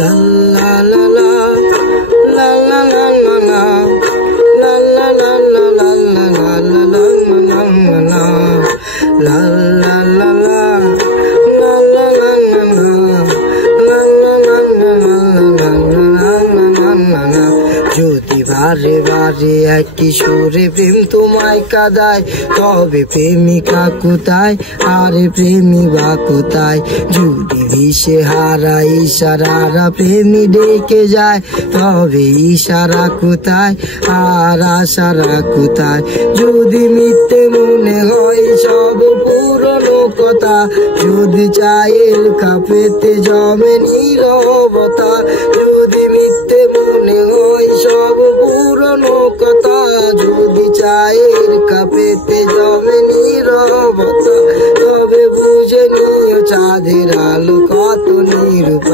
La la la la la la la la la la la la la la la la la la la la যদি বারে বারে একই সুরে প্রেম তোমায় কাঁদায় তবে প্রেমিকা কোথায় আরে প্রেমিকা কোথায় যদি দিশে হারা ইশারারা প্রেমী ডেকে যায় তবে ইশারা কোথায় আর আশারা কোথায় যদি মিথ্যে মনে হয় সব পুরনো কথা যদি চায়ের কাপেতে জমে নীরবতা যদি মিথ্যে মনে হয় সব পুরনো কথা যদি চায়ের কাপেতে জমে নীরবতা তবে বুঝে নিও চাঁদের আলো কত নিরূপ